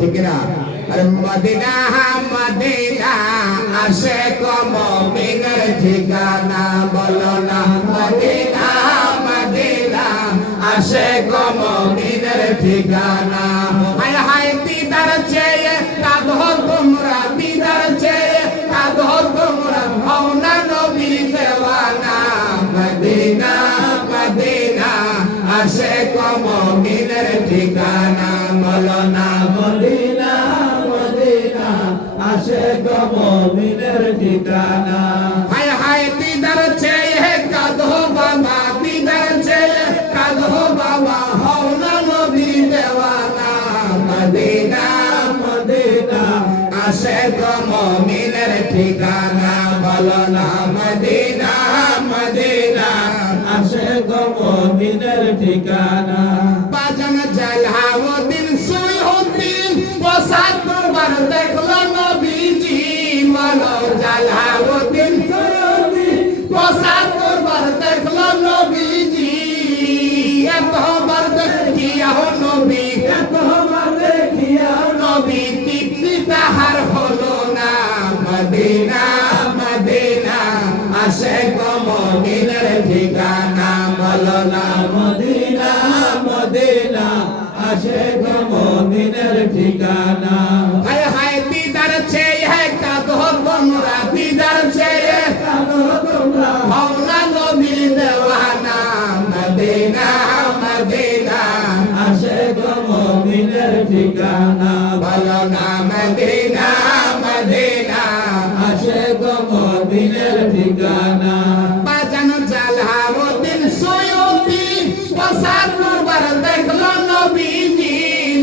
ঠিক না? আর Medina Medina Ashiq মুমিনের ঠিকানা, বলো না মদিনা মদিনা আশিক মুমিনের ঠিকানা। হায় হায় দিদার চেয়ে কাঁদো তোমরা, দিদার চেয়ে কাঁদো তোমরা, হও না নবীর দেওয়ানা। মদিনা মদিনা আশিক মুমিনের ঠিকানা, বলো না মদিনা মদিনা আশিক মুমিনের ঠিকানা। হায় হায় দিদার চেয়ে কাঁদো বাবা, দিদার চেয়ে কাঁদো বাবা, হও না নবী দেওয়ানা। মদিনা মদিনা আশিক মুমিনের ঠিকানা, বলো না মদিনা মদিনা আশিক মুমিনের ঠিকানা। বাজান জালাউদ্দিন সুয়ুদ্দিন প্রসাদ তোমার দেখলো নবীজি, বলো জালাউদ্দিন সুয়ুদ্দিন প্রসাদ তোমার দেখলো নবীজি। এতবার দেখিয়া নবী, এতবার দেখিয়া নবী তৃপ্তি তাহার হলো না। মদিনা মদিনা আশিক মুমিনের ঠিকানা, বলো না মদিনা মদিনা আশিক মুমিনের ঠিকানা। হায় হায় দিদার চেয়ে কাঁদো তোমরা, দিদার চেয়ে কাঁদো তোমরা, হও না নবীর দেওয়ানা। মদিনা মদিনা আশিক মুমিনের ঠিকানা। বলো না মদিনা মদিনা আশিক মুমিনের ঠিকানা। বাজান জালাউদ্দিন সুয়ুদ্দিন প্রসাদ তোমার দেখলো নবীজি,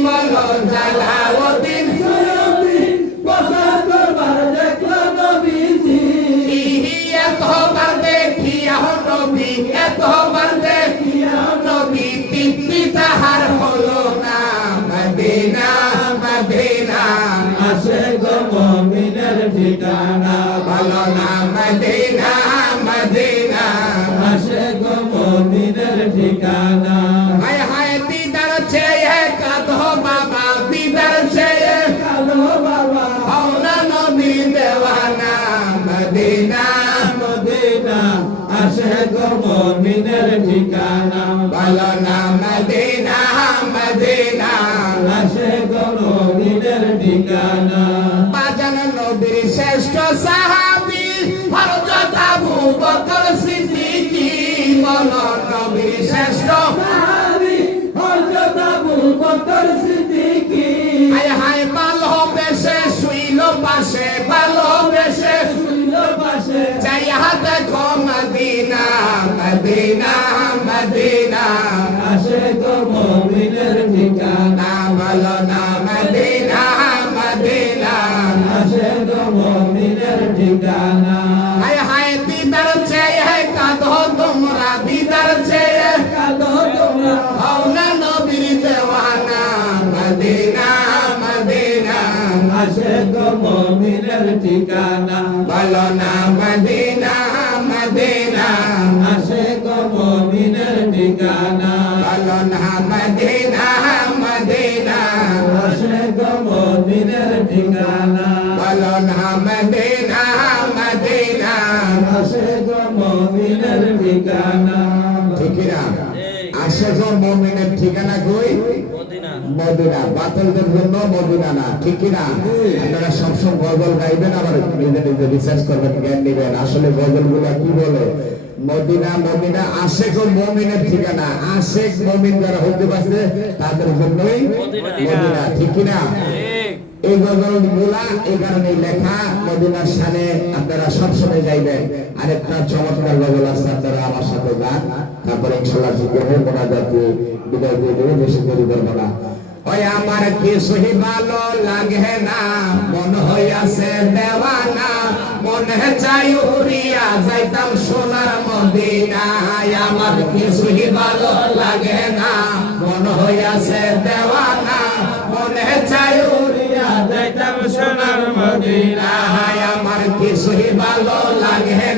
বলো জালাউদ্দিন সুয়ুদ্দিন প্রসাদ তোমার দেখলো নবীজি। এতবার দেখিয়া নবী, এতবার দেখিয়া নবী তৃপ্তি তাহার হলো না। মদিনা মদিনা আশিক মুমিনের ঠিকানা। বলো না মদিনা মদিনা আশিক মুমিনের ঠিকানা। হায় হায় দিদার চেয়ে কাঁদো বাবা, দিদার চেয়ে কাঁদো বাবা, হও না নবী দেওয়ানা। মদিনা মদিনা আশিক মুমিনের ঠিকানা। বলো না মদিনা মদিনা আশিক মুমিনের ঠিকানা। বাজান নবীর শ্রেষ্ঠ সাহাবী হযরত আবু বকর সিদ্দিকী, বলো নবীর শ্রেষ্ঠ সাহাবী হযরত আবু বকর সিদ্দিকী। হায় হায় ভালোবেসে শুইল পাশে, ভালোবেসে শুইল পাশে, চাইয়া দেখো মদিনা। মদিনা মদিনা আশিক মুমিনের ঠিকানা। বলো না মদিনা মদিনা আশিক মুমিনের ঠিকানা। হায় হায় দিদার চেয়ে কাঁদো তোমরা, দিদার চেয়ে কাঁদো তোমরা, হও না নবীর দেওয়ানা। মদিনা মদিনা আশিক মুমিনের ঠিকানা। বলো না মদিনা মদিনা আশিক মুমিনের ঠিকানা। বলো না মদিনা মদিনা আশিক মুমিনের ঠিকানা। বলো না মদিনা মদিনা আশিক মুমিনের ঠিকানা। ঠিক না? আশিক মুমিনের ঠিকানা কই? মদিনা। বাতিলদের জন্য মদিনা না, ঠিক না? আপনারা সবসময় গজল গাইবেন, আবার নিজে নিজে রিসার্চ করবেন, জ্ঞান নেবেন আসলে গজলগুলা কি বলে। মদিনা মদিনা আশিক মুমিনের ঠিকানা। আশিক মুমিন যারা হতে পারছে তাদের জন্যই মদিনা, ঠিক না? এই গজলগুলা এই কারণে লেখা, মদিনার শানে আপনারা সবসময় গাইবেন। আরেকটা চমৎকার গজল আছে, আপনারা আমার সাথে গান, তারপরে ইনশাআল্লাহ জিকির হবে, মোনাজাতে বিদায় দিয়ে দেবে, বেশি দেরি করবো না। ওই আমার কিছুই ভালো লাগে না, মন হইয়াছে দেওয়ানা, মনে চাই উড়িয়া যাইতাম সোনার মদিনায়। আমার কিছুই ভালো লাগে না, মন হইয়াছে দেওয়ানা, মনে চাই উড়িয়া যাইতাম সোনার মদিনায়। আমার কিছুই ভালো লাগে